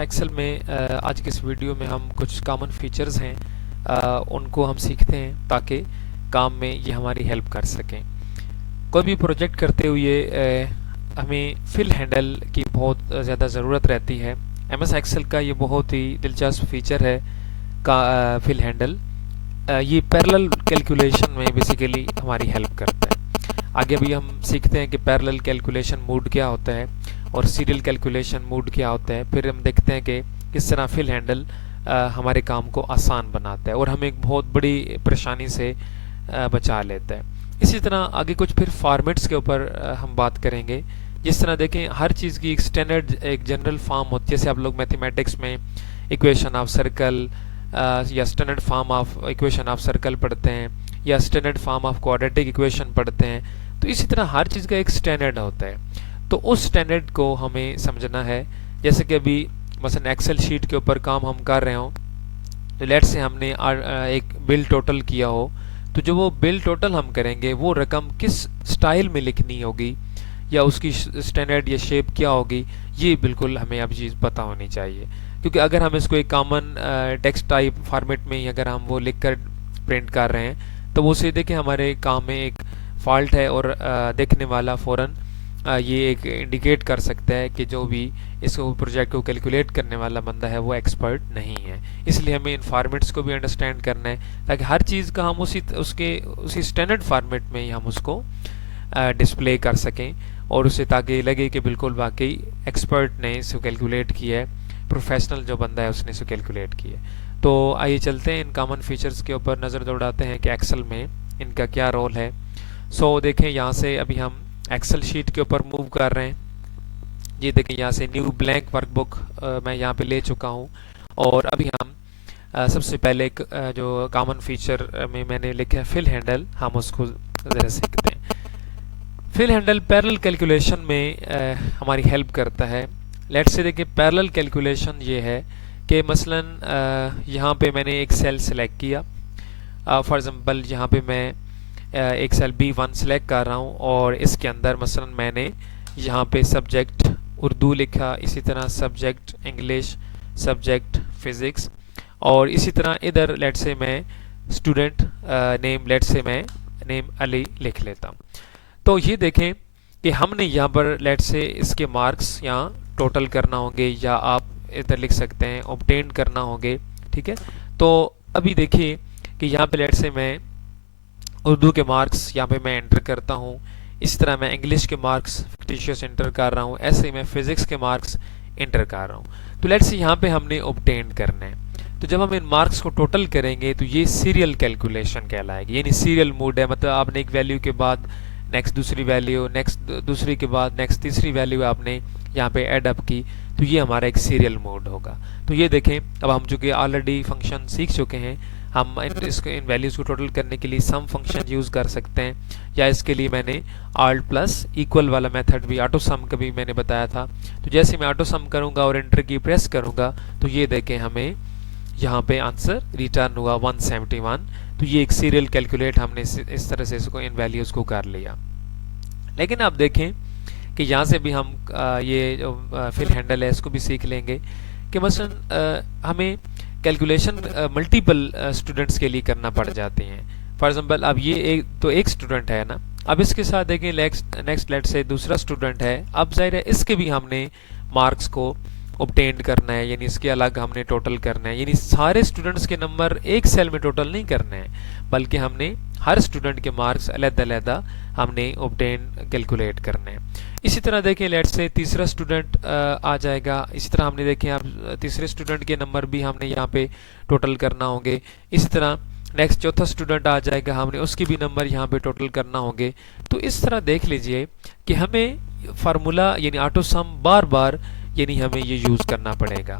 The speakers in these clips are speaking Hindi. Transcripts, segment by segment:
एक्सेल में आज के इस वीडियो में हम कुछ कॉमन फीचर्स हैं उनको हम सीखते हैं ताकि काम में ये हमारी हेल्प कर सकें। कोई भी प्रोजेक्ट करते हुए हमें फिल हैंडल की बहुत ज़्यादा ज़रूरत रहती है। एमएस एक्सेल का ये बहुत ही दिलचस्प फीचर है का फिल हैंडल। ये पैरेलल कैलकुलेशन में बेसिकली हमारी हेल्प करता है। आगे भी हम सीखते हैं कि पैरेलल कैलकुलेशन मोड क्या होता है और सीरियल कैलकुलेशन मोड क्या होता है। फिर हम देखते हैं कि किस तरह फिल हैंडल हमारे काम को आसान बनाता है और हमें एक बहुत बड़ी परेशानी से बचा लेता है। इसी तरह आगे कुछ फिर फॉर्मेट्स के ऊपर हम बात करेंगे। जिस तरह देखें, हर चीज़ की एक स्टैंडर्ड एक जनरल फॉर्म होती है। जैसे आप लोग मैथमेटिक्स में इक्वेशन ऑफ सर्कल या standard form of equation of circle पढ़ते हैं या standard form of quadratic equation पढ़ते हैं, तो इसी तरह हर चीज़ का एक स्टैंडर्ड होता है। तो उस स्टैंडर्ड को हमें समझना है। जैसे कि अभी मसलन एक्सेल शीट के ऊपर काम हम कर रहे हों, तो लेट से हमने एक बिल टोटल किया हो, तो जो वो बिल टोटल हम करेंगे वो रकम किस स्टाइल में लिखनी होगी या उसकी स्टैंडर्ड या शेप क्या होगी, ये बिल्कुल हमें अब चीज़ पता होनी चाहिए। क्योंकि अगर हम इसको एक कॉमन टेक्स्ट टाइप फॉर्मेट में ही अगर हम वो लिख कर प्रिंट कर रहे हैं, तो वो सीधे कि हमारे काम में एक फॉल्ट है और देखने वाला फ़ौरन ये एक इंडिकेट कर सकता है कि जो भी इसको प्रोजेक्ट को कैलकुलेट करने वाला बंदा है वो एक्सपर्ट नहीं है। इसलिए हमें इन फॉर्मेट्स को भी अंडरस्टैंड करना है ताकि हर चीज़ का हम उसी स्टैंडर्ड फॉर्मेट में ही हम उसको डिस्प्ले कर सकें और उसे ताकि लगे कि बिल्कुल वाकई एक्सपर्ट ने इसको कैलकुलेट किया है, प्रोफेशनल जो बंदा है उसने इसको कैलकुलेट किया है। तो आइए चलते हैं इन कॉमन फीचर्स के ऊपर नज़र दौड़ाते हैं कि एक्सेल में इनका क्या रोल है। सो देखें, यहाँ से अभी हम एक्सेल शीट के ऊपर मूव कर रहे हैं। ये देखें, यहाँ से न्यू ब्लैंक वर्कबुक मैं यहाँ पे ले चुका हूँ और अभी हम सबसे पहले जो कॉमन फीचर में मैंने लिखा है फिल हैंडल, हम उसको ज़रा सीखते हैं। फिल हैंडल पैरेलल कैलकुलेशन में हमारी हेल्प करता है। लेट्स से देखिए, पैरेलल कैलकुलेशन ये है कि मसलन यहाँ पे मैंने एक सेल सेलेक्ट किया। फॉर एग्जांपल यहाँ पे मैं एक सेल B1 सेलेक्ट कर रहा हूँ और इसके अंदर मसलन मैंने यहाँ पे सब्जेक्ट उर्दू लिखा, इसी तरह सब्जेक्ट इंग्लिश, सब्जेक्ट फिज़िक्स और इसी तरह इधर लेट से मैं स्टूडेंट नेम लेट से मैं नेम अली लिख लेता हूँ। तो ये देखें कि हमने यहाँ पर लेट से इसके मार्क्स यहाँ टोटल करना होंगे या आप इधर लिख सकते हैं ऑब्टेन करना होंगे। ठीक है, तो अभी देखिए कि यहाँ पे लेट से मैं उर्दू के मार्क्स यहाँ पे मैं एंटर करता हूँ, इस तरह मैं इंग्लिश के मार्क्स फिक्टिशियस एंटर कर रहा हूँ, ऐसे ही मैं फिज़िक्स के मार्क्स एंटर कर रहा हूँ। तो लेट्स से यहाँ पे हमने ऑब्टेन करना है। तो जब हम इन मार्क्स को टोटल करेंगे तो ये सीरियल कैलकुलेशन कहलाएगी, यानी सीरियल मोड है। मतलब आपने एक वैल्यू के बाद नेक्स्ट दूसरी वैल्यू, नेक्स्ट दूसरी के बाद नेक्स्ट तीसरी वैल्यू आपने यहाँ पे ऐड अप की, तो ये हमारा एक सीरियल मोड होगा। तो ये देखें, अब हम चूँकि ऑलरेडी फंक्शन सीख चुके हैं, हम इन वैल्यूज़ को टोटल करने के लिए सम फंक्शन यूज़ कर सकते हैं या इसके लिए मैंने आल्ट प्लस इक्वल वाला मेथड भी, ऑटो सम का भी मैंने बताया था। तो जैसे मैं ऑटो सम करूँगा और एंटर की प्रेस करूँगा तो ये देखें हमें यहाँ पे आंसर रिटर्न हुआ 171। तो ये एक सीरियल कैलकुलेट हमने इस तरह से इसको इन वैल्यूज़ को कर लिया। लेकिन आप देखें कि यहाँ से भी हम ये जो फिल हैंडल है इसको भी सीख लेंगे कि मसलन हमें कैलकुलेशन मल्टीपल स्टूडेंट्स के लिए करना पड़ जाते हैं। फॉर एग्जांपल अब ये एक स्टूडेंट है ना, अब इसके साथ देखें नेक्स्ट लेट से दूसरा स्टूडेंट है। अब जाहिर है इसके भी हमने मार्क्स को ऑब्टेन करना है, यानी इसके अलग हमने टोटल करना है। यानी सारे स्टूडेंट्स के नंबर एक सेल में टोटल नहीं करने हैं, बल्कि हमने हर स्टूडेंट के मार्क्स अलग-अलग हमने ऑब्टेन कैलकुलेट करने हैं। इसी तरह देखें, लेट से तीसरा स्टूडेंट आ जाएगा। इसी तरह हमने देखें आप तीसरे स्टूडेंट के नंबर भी हमने यहाँ पे टोटल करना होंगे। इसी तरह नेक्स्ट चौथा स्टूडेंट आ जाएगा, हमने उसके भी नंबर यहाँ पे टोटल करना होंगे। तो इस तरह देख लीजिए कि हमें फार्मूला यानी ऑटो सम बार बार यानी हमें ये यूज़ करना पड़ेगा।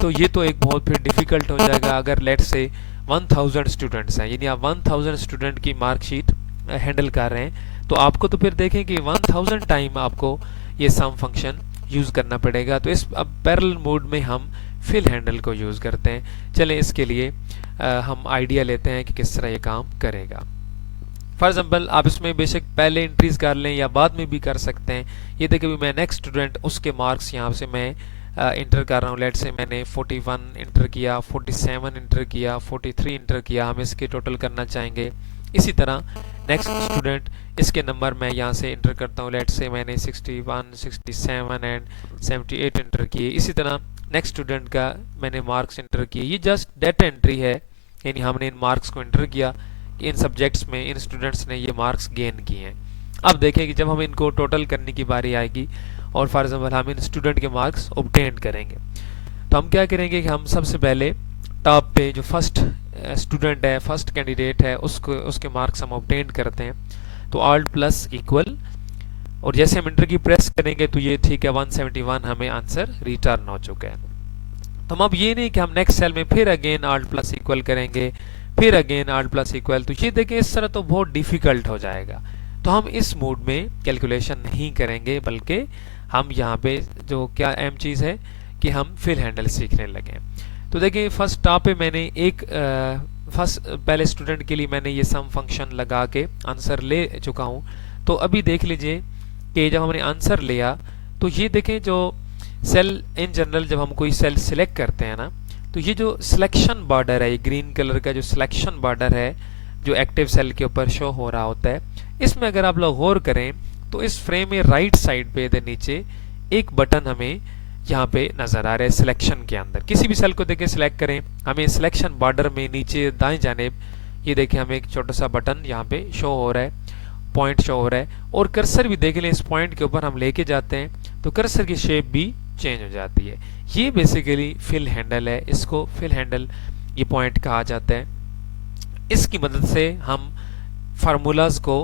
तो ये तो एक बहुत फिर डिफ़िकल्ट हो जाएगा। अगर लेट से 1000 स्टूडेंट्स हैं, यानी आप 1000 स्टूडेंट की मार्कशीट हैंडल कर रहे हैं, तो आपको तो फिर देखें कि 1000 टाइम आपको ये सम फंक्शन यूज़ करना पड़ेगा। तो इस अब पैरेलल मोड में हम फिल हैंडल को यूज़ करते हैं। चलें इसके लिए हम आइडिया लेते हैं कि किस तरह ये काम करेगा। फॉर एग्जाम्पल आप इसमें बेशक पहले एंट्रीज कर लें या बाद में भी कर सकते हैं। ये देखिए, मैं नेक्स्ट स्टूडेंट उसके मार्क्स यहाँ से मैं इंटर कर रहा हूँ, लेट से मैंने 41 इंटर किया, 47 इंटर किया, 43 इंटर किया, हम इसके टोटल करना चाहेंगे। इसी तरह नेक्स्ट स्टूडेंट, इसके नंबर मैं यहाँ से इंटर करता हूँ, लेट से मैंने 61, 67 एंड 78 इंटर किए। इसी तरह नेक्स्ट स्टूडेंट का मैंने मार्क्स इंटर किए। ये जस्ट डेटा एंट्री है, यानी हमने इन मार्क्स को इंटर किया कि इन सब्जेक्ट्स में इन स्टूडेंट्स ने ये मार्क्स गेन किए हैं। अब देखें कि जब हम इनको टोटल करने की बारी आएगी और फॉर एग्जाम्पल हम इन स्टूडेंट के मार्क्स ऑब्टेन करेंगे, तो हम क्या करेंगे कि हम सबसे पहले टॉप पे जो फर्स्ट स्टूडेंट है, फर्स्ट कैंडिडेट है, उसके मार्क्स हम ऑब्टेन करते हैं। तो ऑल्ट प्लस इक्वल, और जैसे हम इंटर की प्रेस करेंगे तो ये ठीक है 171 हमें आंसर रिटर्न हो चुका है। तो हम अब ये नहीं कि हम नेक्स्ट सेल में फिर अगेन ऑल्ट प्लस इक्वल करेंगे, फिर अगेन ऑल्ट प्लस इक्वल, तो ये देखिए इस तरह तो बहुत डिफिकल्ट हो जाएगा। तो हम इस मोड में कैलकुलेशन नहीं करेंगे, बल्कि हम यहाँ पे जो क्या अहम चीज़ है कि हम फिल हैंडल सीखने लगे। तो देखिए फर्स्ट टॉप पे मैंने एक फर्स्ट पहले स्टूडेंट के लिए मैंने ये सम फंक्शन लगा के आंसर ले चुका हूँ। तो अभी देख लीजिए कि जब हमने आंसर लिया तो ये देखें जो सेल इन जनरल जब हम कोई सेल सिलेक्ट करते हैं ना, तो ये जो सिलेक्शन बॉर्डर है, ये ग्रीन कलर का जो सिलेक्शन बॉर्डर है जो एक्टिव सेल के ऊपर शो हो रहा होता है, इसमें अगर आप लोग गौर करें तो इस फ्रेम में राइट साइड पे नीचे एक बटन हमें यहाँ पे नजर आ रहा है सिलेक्शन के अंदर। किसी भी सेल को देखें सिलेक्ट करें, हमें सिलेक्शन बॉर्डर में नीचे दाएं जानिब ये देखें हमें एक छोटा सा बटन यहाँ पे शो हो रहा है, पॉइंट शो हो रहा है, और कर्सर भी देख लें इस पॉइंट के ऊपर हम लेके जाते हैं तो कर्सर की शेप भी चेंज हो जाती है। ये बेसिकली फिल हैंडल है, इसको फिल हैंडल ये पॉइंट कहा जाता है। इसकी मदद से हम फार्मूलाज को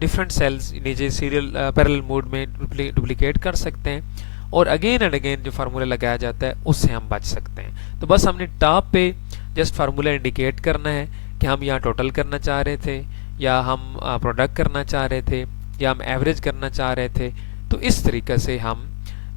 डिफरेंट सेल्स नीचे सीरियल पैरेलल मोड में डुप्लीकेट कर सकते हैं, और अगेन एंड अगेन जो फार्मूला लगाया जाता है उससे हम बच सकते हैं। तो बस हमने टॉप पे जस्ट फार्मूला इंडिकेट करना है कि हम यहाँ टोटल करना चाह रहे थे, या हम प्रोडक्ट करना चाह रहे थे, या हम एवरेज करना चाह रहे थे। तो इस तरीके से हम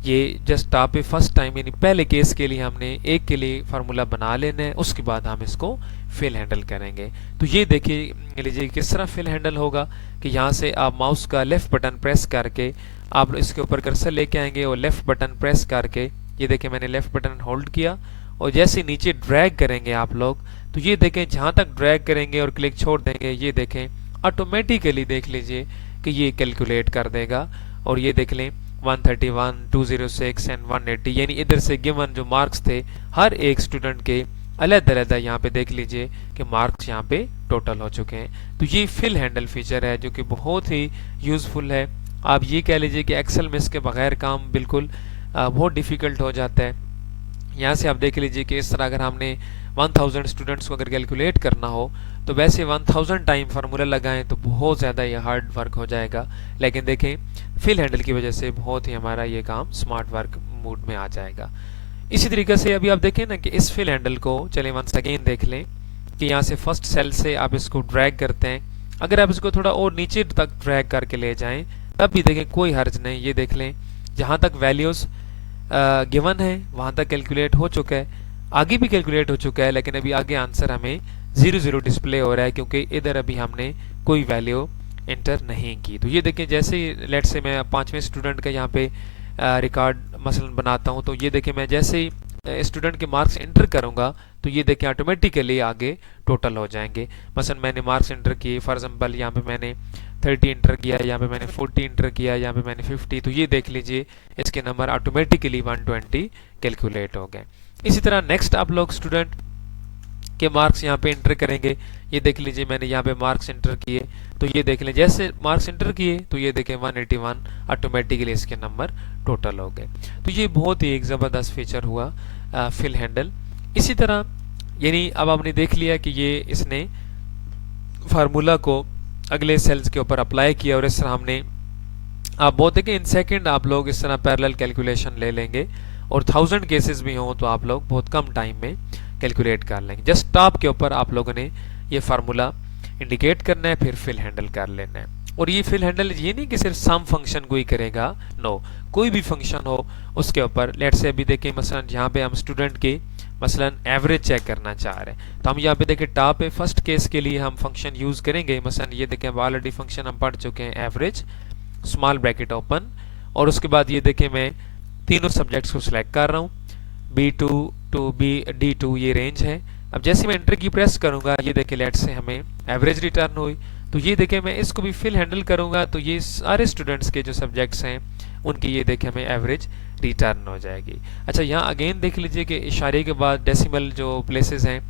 ये जस्ट टॉप पे फर्स्ट टाइम यानी पहले केस के लिए हमने एक के लिए फार्मूला बना लेना है, उसके बाद हम इसको फिल हैंडल करेंगे। तो ये देखिए लीजिए किस तरह फिल हैंडल होगा कि यहाँ से आप माउस का लेफ्ट बटन प्रेस करके आप इसके ऊपर कर्सर लेके आएंगे, और लेफ्ट बटन प्रेस करके ये देखिए मैंने लेफ्ट बटन होल्ड किया, और जैसे नीचे ड्रैग करेंगे आप लोग तो ये देखें जहाँ तक ड्रैग करेंगे और क्लिक छोड़ देंगे ये देखें ऑटोमेटिकली देख लीजिए कि ये कैलकुलेट कर देगा। और ये देख लें 131, 206 एंड 180, यानी इधर से गिवन जो मार्क्स थे हर एक स्टूडेंट के अलग-अलग यहाँ पे देख लीजिए कि मार्क्स यहाँ पे टोटल हो चुके हैं। तो ये फिल हैंडल फीचर है जो कि बहुत ही यूजफुल है। आप ये कह लीजिए कि एक्सेल में इसके बगैर काम बिल्कुल बहुत डिफिकल्ट हो जाता है। यहाँ से आप देख लीजिए कि इस तरह अगर हमने 1000 स्टूडेंट्स को अगर कैलकुलेट करना हो तो वैसे 1000 टाइम फार्मूला लगाएं तो बहुत ज़्यादा ये हार्ड वर्क हो जाएगा, लेकिन देखें फिल हैंडल की वजह से बहुत ही हमारा ये काम स्मार्ट वर्क मोड में आ जाएगा। इसी तरीके से अभी आप देखें ना कि इस फिल हैंडल को चलें वंस अगेन देख लें कि यहाँ से फर्स्ट सेल से आप इसको ड्रैग करते हैं, अगर आप इसको थोड़ा और नीचे तक ड्रैग करके ले जाएं तब भी देखें कोई हर्ज नहीं। ये देख लें जहाँ तक वैल्यूज़ गिवन है वहाँ तक कैलकुलेट हो चुका है, आगे भी कैलकुलेट हो चुका है, लेकिन अभी आगे आंसर हमें 00 डिस्प्ले हो रहा है क्योंकि इधर अभी हमने कोई वैल्यू इंटर नहीं की। तो ये देखिए जैसे ही लेट से मैं 5वें स्टूडेंट का यहाँ पे रिकॉर्ड मसलन बनाता हूँ, तो ये देखिए मैं जैसे ही स्टूडेंट के मार्क्स इंटर करूँगा तो ये देखिए ऑटोमेटिकली आगे टोटल हो जाएंगे। मसलन मैंने मार्क्स इंटर किए, फॉर एग्जांपल यहाँ पे मैंने 30 इंटर किया, यहाँ पे मैंने 40 इंटर किया, यहाँ पे मैंने 50, तो ये देख लीजिए इसके नंबर ऑटोमेटिकली 120 कैलकुलेट हो गए। इसी तरह नेक्स्ट आप लोग स्टूडेंट के मार्क्स यहाँ पे इंटर करेंगे। ये देख लीजिए मैंने यहाँ पे मार्क्स इंटर किए, तो ये देख लें जैसे मार्क्स इंटर किए तो ये देखें 181 ऑटोमेटिकली इसके नंबर टोटल हो गए। तो ये बहुत ही एक ज़बरदस्त फीचर हुआ फिल हैंडल। इसी तरह यानी अब आपने देख लिया कि ये इसने फार्मूला को अगले सेल्स के ऊपर अप्लाई किया, और इस तरह हमने आप बहुत है कि इन सेकेंड आप लोग इस तरह पैरेलल कैलकुलेशन ले लेंगे, और 1000 केसेस भी हों तो आप लोग बहुत कम टाइम में कैलकुलेट कर लेंगे। जस्ट टॉप के ऊपर आप लोगों ने ये फार्मूला इंडिकेट करना है, फिर फिल हैंडल कर लेना है। और ये फिल हैंडल ये नहीं कि सिर्फ सम फंक्शन को ही करेगा, नो, कोई भी फंक्शन हो उसके ऊपर। लेट से अभी देखें मसलन यहाँ पे हम स्टूडेंट के मसलन एवरेज चेक करना चाह रहे हैं, तो हम यहाँ पे देखें टॉप पे फर्स्ट केस के लिए हम फंक्शन यूज़ करेंगे। मसलन ये देखें ऑलरेडी फंक्शन हम पढ़ चुके हैं, एवरेज स्मॉल ब्रैकेट ओपन, और उसके बाद ये देखें मैं तीनों सब्जेक्ट्स को सिलेक्ट कर रहा हूँ, B2 टू D2 ये रेंज है। अब जैसे मैं एंटर की प्रेस करूंगा, ये देखिए लेट से हमें एवरेज रिटर्न हुई। तो ये देखिए मैं इसको भी फिल हैंडल करूंगा तो ये सारे स्टूडेंट्स के जो सब्जेक्ट्स हैं उनकी ये देखिए हमें एवरेज रिटर्न हो जाएगी। अच्छा, यहाँ अगेन देख लीजिए कि इशारे के बाद डेसिमल जो प्लेसेस हैं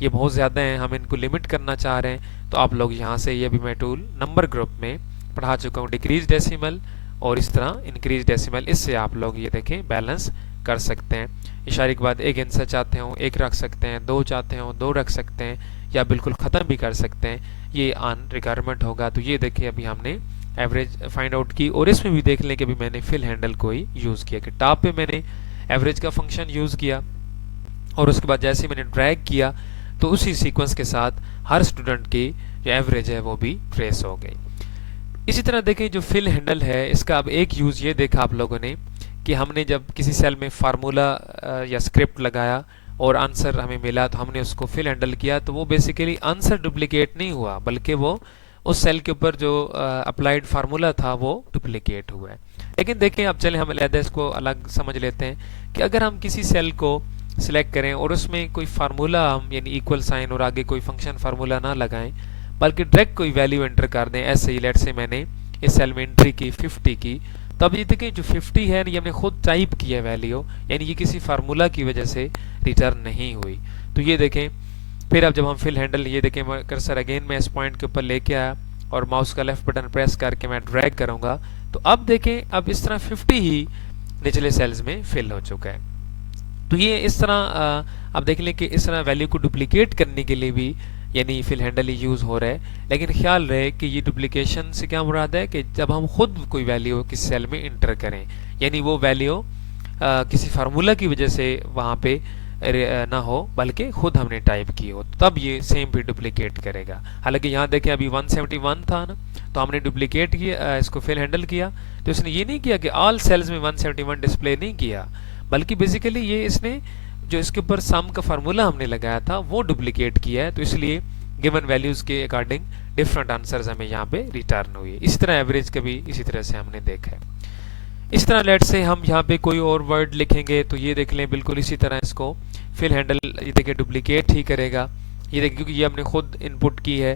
ये बहुत ज़्यादा हैं, हम इनको लिमिट करना चाह रहे हैं। तो आप लोग यहाँ से ये भी मैं टूल नंबर ग्रुप में पढ़ा चुका हूँ, डिक्रीज डेसिमल और इस तरह इंक्रीज डेसिमल, इससे आप लोग ये देखें बैलेंस कर सकते हैं। इशारे के बाद एक आंसर चाहते हो एक रख सकते हैं, दो चाहते हो दो रख सकते हैं, या बिल्कुल ख़त्म भी कर सकते हैं, ये ऑन रिक्वायरमेंट होगा। तो ये देखिए अभी हमने एवरेज फाइंड आउट की, और इसमें भी देख लें कि अभी मैंने फिल हैंडल को ही यूज़ किया कि टॉप पे मैंने एवरेज का फंक्शन यूज़ किया, और उसके बाद जैसे मैंने ड्रैग किया तो उसी सीक्वेंस के साथ हर स्टूडेंट की जो एवरेज है वो भी ट्रेस हो गई। इसी तरह देखें जो फिल हैंडल है इसका अब एक यूज़ ये देखा आप लोगों ने कि हमने जब किसी सेल में फार्मूला या स्क्रिप्ट लगाया और आंसर हमें मिला तो हमने उसको फिल हैंडल किया, तो वो बेसिकली आंसर डुप्लीकेट नहीं हुआ बल्कि वो उस सेल के ऊपर जो अप्लाइड फार्मूला था वो डुप्लीकेट हुआ है। लेकिन देखें अब चले हम अलग इसको अलग समझ लेते हैं कि अगर हम किसी सेल को सिलेक्ट करें और उसमें कोई फार्मूला हम यानी इक्वल साइन और आगे कोई फंक्शन फार्मूला ना लगाएं बल्कि डायरेक्ट कोई वैल्यू एंटर कर दें, ऐसे ही लेट से मैंने इस सेल में एंट्री की 50 की, तो अब ये देखें जो 50 है ये हमने खुद टाइप किया है वैल्यू, यानी ये किसी फार्मूला की वजह से रिटर्न नहीं हुई। तो ये देखें फिर अब जब हम फिल हैंडल, ये देखें कर्सर अगेन मैं इस पॉइंट के ऊपर लेके आया और माउस का लेफ्ट बटन प्रेस करके मैं ड्रैग करूंगा, तो अब देखें अब इस तरह 50 ही निचले सेल्स में फिल हो चुका है। तो ये इस तरह आप देख लें कि इस तरह वैल्यू को डुप्लीकेट करने के लिए भी यानी फिल हैंडल ही यूज़ हो रहा है। लेकिन ख्याल रहे कि ये डुप्लीकेशन से क्या मुराद है कि जब हम खुद कोई वैल्यू किसी सेल में इंटर करें, यानी वो वैल्यू किसी फार्मूला की वजह से वहाँ पे ना हो बल्कि खुद हमने टाइप की हो, तब ये सेम भी डुप्लीकेट करेगा। हालांकि यहाँ देखें अभी 171 था ना, तो हमने डुप्लीकेट किया, इसको फिल हैंडल किया, तो इसने ये नहीं किया कि ऑल सेल्स में 171 डिस्प्ले नहीं किया, बल्कि बेसिकली ये इसने जो इसके ऊपर सम का फार्मूला हमने लगाया था वो डुप्लीकेट किया है। तो इसलिए गिवन वैल्यूज के अकॉर्डिंग डिफरेंट आंसर्स हमें यहाँ पे रिटर्न हुई है। इसी तरह एवरेज का भी इसी तरह से हमने देखा है। इस तरह लेट से हम यहाँ पे कोई और वर्ड लिखेंगे तो ये देख लें बिल्कुल इसी तरह इसको फिल हैंडल ये देखिए डुप्लीकेट ही करेगा। ये देखिए क्योंकि ये हमने खुद इनपुट की है,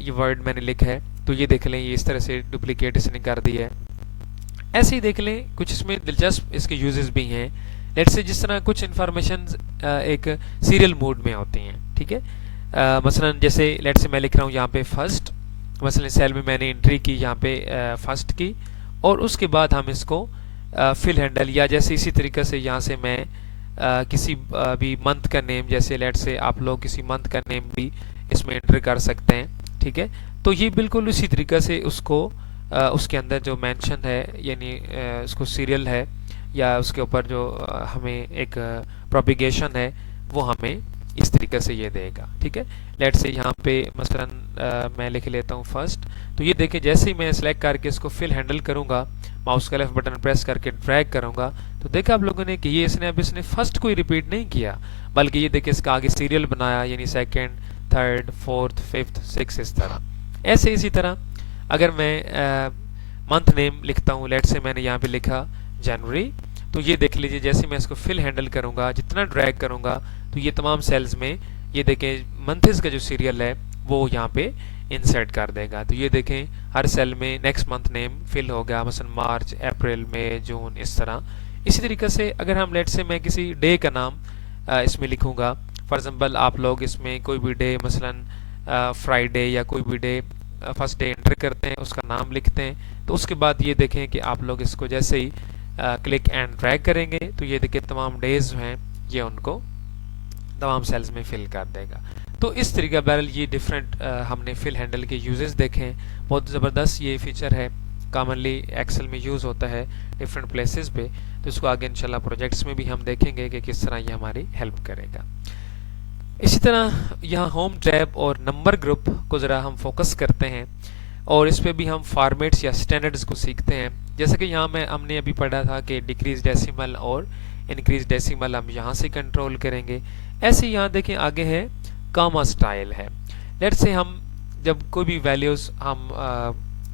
ये वर्ड मैंने लिखा है, तो ये देख लें ये इस तरह से डुप्लीकेट इसने कर दिया है। ऐसे ही देख लें कुछ इसमें दिलचस्प इसके यूजेस भी हैं। लेट से जिस तरह कुछ इंफॉर्मेशन एक सीरियल मोड में होती हैं, ठीक है, मसलन जैसे लेट से मैं लिख रहा हूँ यहाँ पे फर्स्ट, मसलन सेल में मैंने एंट्री की यहाँ पे फर्स्ट की, और उसके बाद हम इसको फिल हैंडल या जैसे इसी तरीके से यहाँ से मैं किसी भी मंथ का नेम, जैसे लेट से आप लोग किसी मंथ का नेम भी इसमें एंटर कर सकते हैं, ठीक है। तो ये बिल्कुल उसी तरीके से उसको उसके अंदर जो मेंशन है यानी उसको सीरियल है या उसके ऊपर जो हमें एक प्रोपिगेशन है वो हमें इस तरीके से ये देगा, ठीक है। लेट से यहाँ पे मसलन मैं लिख लेता हूँ फर्स्ट, तो ये देखें जैसे ही मैं सिलेक्ट करके इसको फिल हैंडल करूँगा, माउस का लेफ्ट बटन प्रेस करके ड्रैग करूँगा, तो देखा आप लोगों ने कि ये इसने फर्स्ट को ही रिपीट नहीं किया बल्कि ये देखिए इसका आगे सीरियल बनाया, यानी second, third, fourth, fifth, six, इस तरह। ऐसे इसी तरह अगर मैं मंथ नेम लिखता हूँ, लेट से मैंने यहाँ पे लिखा जनवरी, तो ये देख लीजिए जैसे मैं इसको फिल हैंडल करूँगा, जितना ड्रैग करूँगा तो ये तमाम सेल्स में ये देखें मंथ्स का जो सीरियल है वो यहाँ पे इंसर्ट कर देगा। तो ये देखें हर सेल में नेक्स्ट मंथ नेम फिल हो गया, मसलन मार्च, अप्रैल, मई, जून, इस तरह। इसी तरीके से अगर हम लेट से मैं किसी डे का नाम इसमें लिखूँगा, फॉर एग्जाम्पल आप लोग इसमें कोई भी डे मसलन फ्राइडे या कोई भी डे फर्स्ट डे एंटर करते हैं, उसका नाम लिखते हैं, तो उसके बाद ये देखें कि आप लोग इसको जैसे ही क्लिक एंड ड्रैग करेंगे तो ये देखिए तमाम डेज हैं ये उनको तमाम सेल्स में फिल कर देगा। तो इस तरीके बहरहाल ये डिफरेंट हमने फिल हैंडल के यूजेस देखे हैं। बहुत ज़बरदस्त ये फीचर है, कॉमनली एक्सेल में यूज़ होता है डिफरेंट प्लेसेस पे, तो इसको आगे इंशाल्लाह प्रोजेक्ट्स में भी हम देखेंगे कि किस तरह ये हमारी हेल्प करेगा। इसी तरह यहाँ होम टैब और नंबर ग्रुप को ज़रा हम फोकस करते हैं और इस पे भी हम फॉर्मेट्स या स्टैंडर्ड्स को सीखते हैं। जैसे कि यहाँ में हमने अभी पढ़ा था कि डिक्रीज डेसिमल और इंक्रीज डेसिमल हम यहाँ से कंट्रोल करेंगे। ऐसे यहाँ देखें आगे है कॉमा स्टाइल है। लेट्स से हम जब कोई भी वैल्यूज़ हम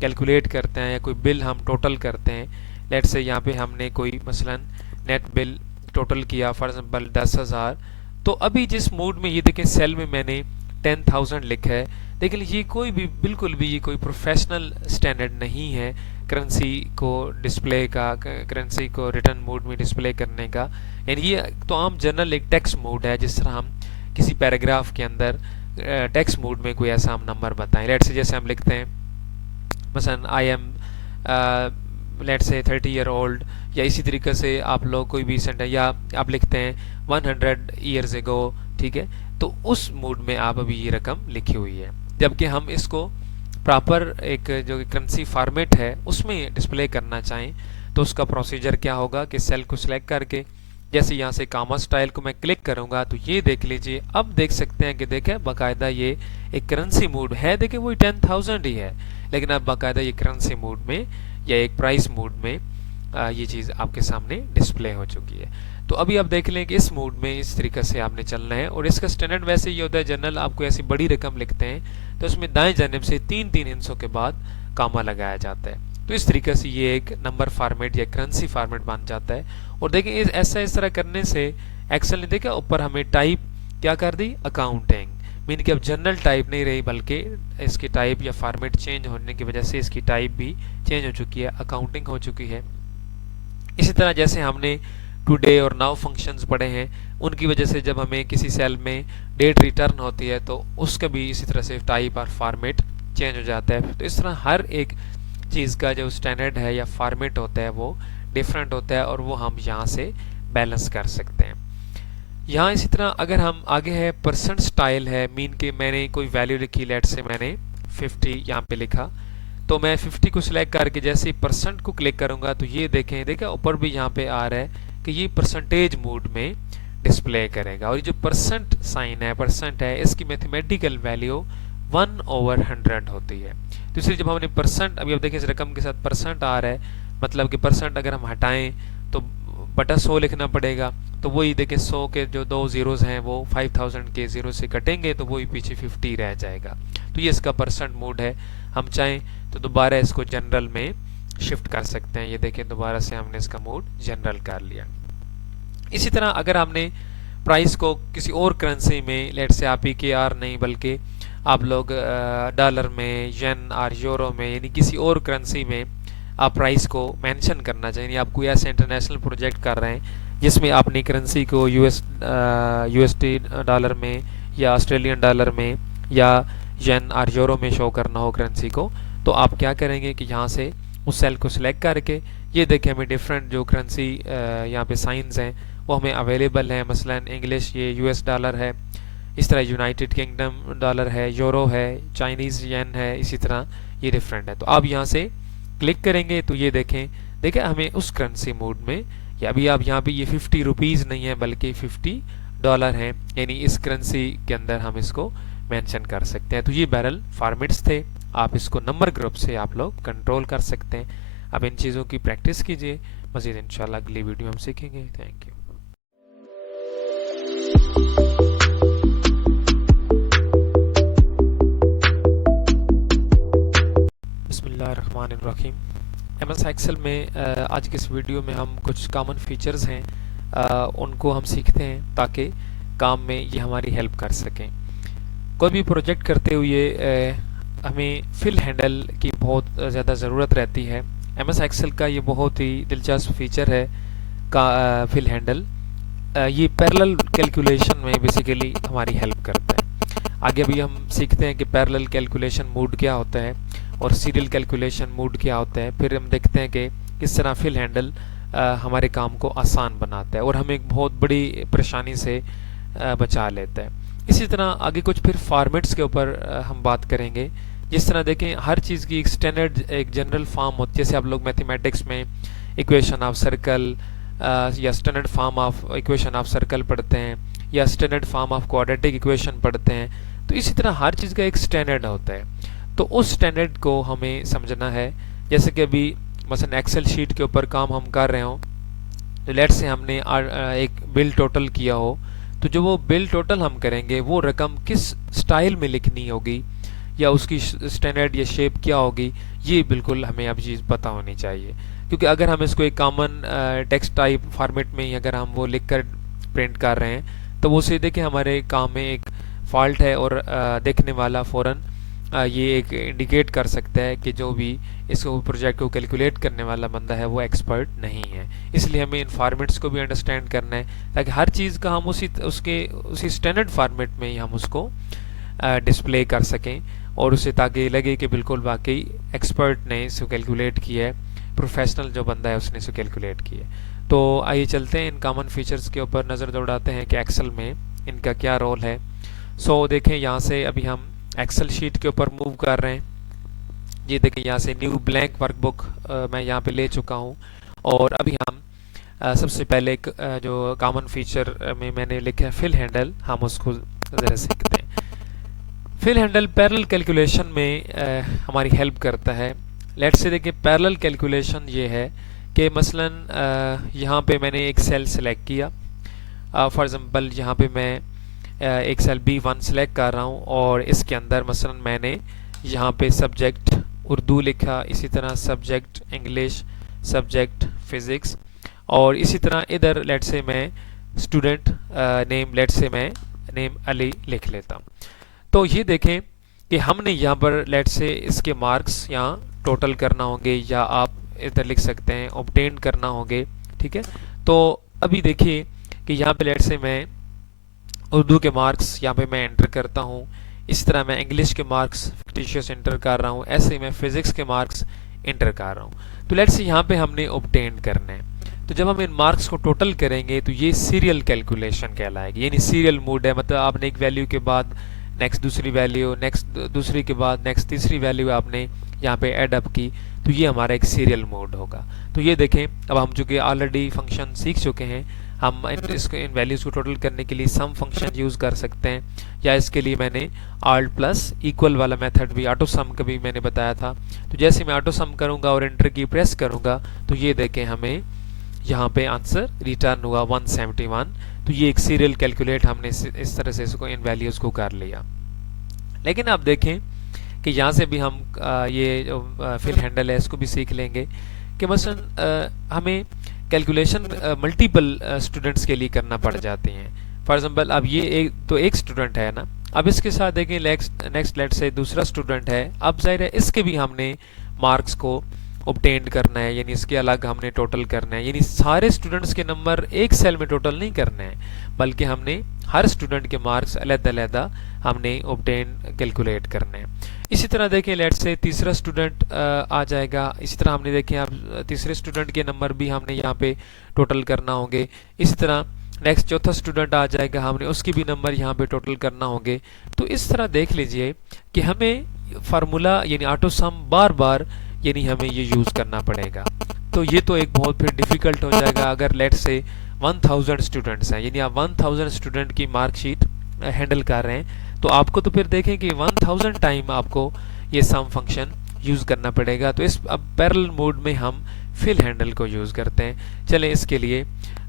कैलकुलेट करते हैं या कोई बिल हम टोटल करते हैं, लेट्स से यहाँ पे हमने कोई मसलन नेट बिल टोटल किया फॉर एग्जाम्पल 10,000, तो अभी जिस मूड में ये देखें सेल में मैंने 10,000 लिखा है, लेकिन ये कोई भी बिल्कुल भी ये कोई प्रोफेशनल स्टैंडर्ड नहीं है करेंसी को डिस्प्ले का, करेंसी को रिटर्न मोड में डिस्प्ले करने का। यानी ये तो आम जनरल एक टेक्स्ट मोड है, जिस तरह हम किसी पैराग्राफ के अंदर टेक्स्ट मोड में कोई ऐसा हम नंबर बताएं। लेट्स से जैसे हम लिखते हैं मसलन I am let's say 30 year old, या इसी तरीके से आप लोग कोई भी सेंटेंस, या आप लिखते हैं 100 ईयर्स एगो, ठीक है, तो उस मूड में आप अभी ये रकम लिखी हुई है। जबकि हम इसको प्रॉपर एक जो करेंसी फॉर्मेट है उसमें डिस्प्ले करना चाहें तो उसका प्रोसीजर क्या होगा कि सेल को सिलेक्ट करके जैसे यहाँ से कामा स्टाइल को मैं क्लिक करूंगा तो ये देख लीजिए, अब देख सकते हैं कि देखें बाकायदा ये एक करेंसी मूड है, देखें वही 10,000 ही है, लेकिन अब बाकायदा ये करेंसी मूड में या एक प्राइस मूड में ये चीज़ आपके सामने डिस्प्ले हो चुकी है। तो अभी आप देख लें कि इस मूड में इस तरीके से आपने चलना है। और इसका स्टैंडर्ड वैसे ये होता है, जनरल आपको ऐसी बड़ी रकम लिखते हैं तो उसमें दाएं जानिब से 3-3 हिस्सों के बाद कामा लगाया जाता है। तो इस तरीके से ये एक नंबर फॉर्मेट या करेंसी फॉर्मेट बन जाता है। और देखें ऐसा इस तरह करने से एक्सेल ने देखा ऊपर हमें टाइप क्या कर दी, अकाउंटिंग, मीन कि अब जनरल टाइप नहीं रही बल्कि इसकी टाइप या फॉर्मेट चेंज होने की वजह से इसकी टाइप भी चेंज हो चुकी है, अकाउंटिंग हो चुकी है। इसी तरह जैसे हमने टुडे और नाउ फंक्शंस पढ़े हैं, उनकी वजह से जब हमें किसी सेल में डेट रिटर्न होती है तो उसका भी इसी तरह से टाइप और फॉर्मेट चेंज हो जाता है। तो इस तरह हर एक चीज़ का जो स्टैंडर्ड है या फॉर्मेट होता है वो डिफरेंट होता है और वो हम यहाँ से बैलेंस कर सकते हैं। यहाँ इसी तरह अगर हम आगे है परसेंट स्टाइल है, मीन के मैंने कोई वैल्यू लिखी, लेट से मैंने 50 यहाँ पे लिखा, तो मैं 50 को सिलेक्ट करके जैसे ही परसेंट को क्लिक करूंगा तो ये देखें ऊपर भी यहाँ पे आ रहा है कि ये परसेंटेज मोड में डिस्प्ले करेगा। और ये जो परसेंट साइन है, परसेंट है, इसकी मैथमेटिकल वैल्यू 1/100 होती है। तो इसलिए जब हमने परसेंट, अभी आप देखें इस रकम के साथ परसेंट आ रहा है, मतलब कि परसेंट अगर हम हटाएं तो बटा 100 लिखना पड़ेगा, तो वही देखें 100 के जो 2 जीरोस हैं वो 5000 के जीरो से कटेंगे तो वही पीछे 50 रह जाएगा। तो ये इसका परसेंट मोड है। हम चाहें तो दोबारा इसको जनरल में शिफ्ट कर सकते हैं। ये देखें दोबारा से हमने इसका मोड जनरल कर लिया। इसी तरह अगर हमने प्राइस को किसी और करेंसी में, लेट से आप PKR नहीं बल्कि आप लोग डॉलर में, येन और यूरो में, यानी किसी और करेंसी में आप प्राइस को मेंशन करना चाहिए, आप कोई ऐसे इंटरनेशनल प्रोजेक्ट कर रहे हैं जिसमें अपनी करेंसी को USD डॉलर में या ऑस्ट्रेलियन डॉलर में या येन और यूरो में शो करना हो करेंसी को, तो आप क्या करेंगे कि यहाँ से उस सेल को सिलेक्ट करके ये देखें हमें डिफरेंट जो करेंसी यहाँ पे साइंस हैं वो हमें अवेलेबल हैं। मसलन इंग्लिश ये US डॉलर है, इस तरह यूनाइटेड किंगडम डॉलर है, यूरो है, चाइनीज़ येन है, इसी तरह ये डिफरेंट है। तो आप यहाँ से क्लिक करेंगे तो ये देखें हमें उस करेंसी मोड में, या अभी आप यहाँ पे ये 50 रुपीज़ नहीं है बल्कि $50 हैं, यानी इस करेंसी के अंदर हम इसको मेंशन कर सकते हैं। तो ये बैरल फॉर्मेट्स थे, आप इसको नंबर ग्रुप से आप लोग कंट्रोल कर सकते हैं। अब इन चीज़ों की प्रैक्टिस कीजिए, मज़ीद इंशाल्लाह अगली वीडियो हम सीखेंगे। Thank you. बिस्मिल्लाहिर्रहमानिर्रहीम। MS एक्सेल में आज की इस वीडियो में हम कुछ कॉमन फीचर्स हैं उनको हम सीखते हैं ताकि काम में ये हमारी हेल्प कर सकें। कोई भी प्रोजेक्ट करते हुए हमें फिल हैंडल की बहुत ज़्यादा ज़रूरत रहती है। MS एक्सेल का ये बहुत ही दिलचस्प फीचर है का फिल हैंडल, ये पैरेलल कैलकुलेशन में बेसिकली हमारी हेल्प करता है। आगे अभी हम सीखते हैं कि पैरेलल कैलकुलेशन मोड क्या होता है और सीरियल कैलकुलेशन मोड क्या होता है। फिर हम देखते हैं कि किस तरह फिल हैंडल हमारे काम को आसान बनाता है और हमें एक बहुत बड़ी परेशानी से बचा लेता है। इसी तरह आगे कुछ फिर फॉर्मेट्स के ऊपर हम बात करेंगे। जिस तरह देखें हर चीज़ की एक स्टैंडर्ड एक जनरल फॉर्म होती है, जैसे आप लोग मैथमेटिक्स में इक्वेशन ऑफ सर्कल या standard form of equation of circle पढ़ते हैं या standard form of quadratic equation पढ़ते हैं। तो इसी तरह हर चीज़ का एक स्टैंडर्ड होता है, तो उस स्टैंडर्ड को हमें समझना है। जैसे कि अभी मसलन एक्सेल शीट के ऊपर काम हम कर रहे हों, तो लेट से हमने एक बिल टोटल किया हो, तो जो वो बिल टोटल हम करेंगे वो रकम किस स्टाइल में लिखनी होगी या उसकी स्टैंडर्ड या शेप क्या होगी, ये बिल्कुल हमें अब चीज़ पता होनी चाहिए। क्योंकि अगर हम इसको एक कॉमन टेक्स्ट टाइप फॉर्मेट में ही अगर हम वो लिख कर प्रिंट कर रहे हैं तो वो सीधे कि हमारे काम में एक फॉल्ट है और देखने वाला फ़ौरन ये एक इंडिकेट कर सकता है कि जो भी इसको प्रोजेक्ट को कैलकुलेट करने वाला बंदा है वो एक्सपर्ट नहीं है। इसलिए हमें इन फॉर्मेट्स को भी अंडरस्टैंड करना है ताकि हर चीज़ का हम उसी स्टैंडर्ड फॉर्मेट में ही हम उसको डिस्प्ले कर सकें और उसे ताकि लगे कि बिल्कुल वाकई एक्सपर्ट ने इसको कैलकुलेट किया है, प्रोफेशनल जो बंदा है उसने इसको कैलकुलेट किया है। तो आइए चलते हैं इन कॉमन फीचर्स के ऊपर नज़र दौड़ाते हैं कि एक्सेल में इनका क्या रोल है। सो देखें यहाँ से अभी हम एक्सेल शीट के ऊपर मूव कर रहे हैं। ये देखें यहाँ से न्यू ब्लैंक वर्कबुक मैं यहाँ पे ले चुका हूँ और अभी हम सबसे पहले जो कॉमन फीचर में मैंने लिखा है फिल हैंडल, हम उसको ज़रा सीखते हैं। फिल हैंडल पैरेलल कैलकुलेशन में हमारी हेल्प करता है। लेट्स से देखिए पैरेलल कैलकुलेशन ये है कि मसलन यहाँ पे मैंने एक सेल सेलेक्ट किया, फॉर एग्जांपल यहाँ पे मैं एक सेल B1 सेलेक्ट कर रहा हूँ और इसके अंदर मसलन मैंने यहाँ पे सब्जेक्ट उर्दू लिखा, इसी तरह सब्जेक्ट इंग्लिश, सब्जेक्ट फिज़िक्स और इसी तरह इधर लेट से मैं स्टूडेंट नेम लेट से मैं नेम अली लिख लेता हूँ। तो ये देखें कि हमने यहाँ पर लेट से इसके मार्क्स यहाँ टोटल करना होंगे या आप इधर लिख सकते हैं ऑब्टेन करना होंगे, ठीक है। तो अभी देखिए कि यहाँ पे लेट से मैं उर्दू के मार्क्स यहाँ पे मैं एंटर करता हूँ, इस तरह मैं इंग्लिश के मार्क्स फिक्टिशियस एंटर कर रहा हूँ, ऐसे मैं फिजिक्स के मार्क्स एंटर कर रहा हूँ। तो लेट्स से यहाँ पे हमने ऑब्टेन करना है। तो जब हम इन मार्क्स को टोटल करेंगे तो ये सीरियल कैलकुलेशन कहलाएगी, यानी सीरियल मोड है, मतलब आपने एक वैल्यू के बाद नेक्स्ट दूसरी वैल्यू, नेक्स्ट दूसरी के बाद नेक्स्ट तीसरी वैल्यू आपने यहाँ पे ऐड अप की, तो ये हमारा एक सीरियल मोड होगा। तो ये देखें अब हम चूँकि ऑलरेडी फंक्शन सीख चुके हैं, हम इन वैल्यूज़ को टोटल करने के लिए सम फंक्शन यूज़ कर सकते हैं या इसके लिए मैंने आल्ट प्लस इक्वल वाला मेथड भी ऑटो सम का भी मैंने बताया था। तो जैसे मैं ऑटो सम करूँगा और एंटर की प्रेस करूँगा तो ये देखें हमें यहाँ पे आंसर रिटर्न हुआ 171। तो ये एक सीरियल कैलकुलेट हमने इस तरह से इसको इन वैल्यूज़ को कर लिया। लेकिन आप देखें कि यहाँ से भी हम ये जो फिल हैंडल है इसको भी सीख लेंगे कि मसलन हमें कैलकुलेशन मल्टीपल स्टूडेंट्स के लिए करना पड़ जाती हैं। फॉर एग्जांपल अब ये एक स्टूडेंट है ना, अब इसके साथ देखें नेक्स्ट लेट से दूसरा स्टूडेंट है, अब जाहिर है इसके भी हमने मार्क्स को ऑब्टेन करना है, यानी इसके अलग हमने टोटल करना है, यानी सारे स्टूडेंट्स के नंबर एक सेल में टोटल नहीं करने हैं बल्कि हमने हर स्टूडेंट के मार्क्स अलग-अलग हमने ऑब्टेन कैलकुलेट करने हैं। इसी तरह देखें लेट से तीसरा स्टूडेंट आ जाएगा, इसी तरह हमने देखें अब तीसरे स्टूडेंट के नंबर भी हमने यहाँ पे टोटल करना होंगे। इसी तरह नेक्स्ट चौथा स्टूडेंट आ जाएगा, हमने उसकी भी नंबर यहाँ पे टोटल करना होंगे। तो इस तरह देख लीजिए कि हमें फार्मूला यानी ऑटो सम बार बार यानी हमें ये यूज़ करना पड़ेगा। तो ये तो एक बहुत फिर डिफ़िकल्ट हो जाएगा अगर लेट से 1000 स्टूडेंट्स हैं, यानी आप 1000 स्टूडेंट की मार्कशीट हैंडल कर रहे हैं तो आपको तो फिर देखें कि 1000 टाइम आपको ये सम फंक्शन यूज़ करना पड़ेगा। तो इस अब पैरेलल मोड में हम फिल हैंडल को यूज़ करते हैं। चलें इसके लिए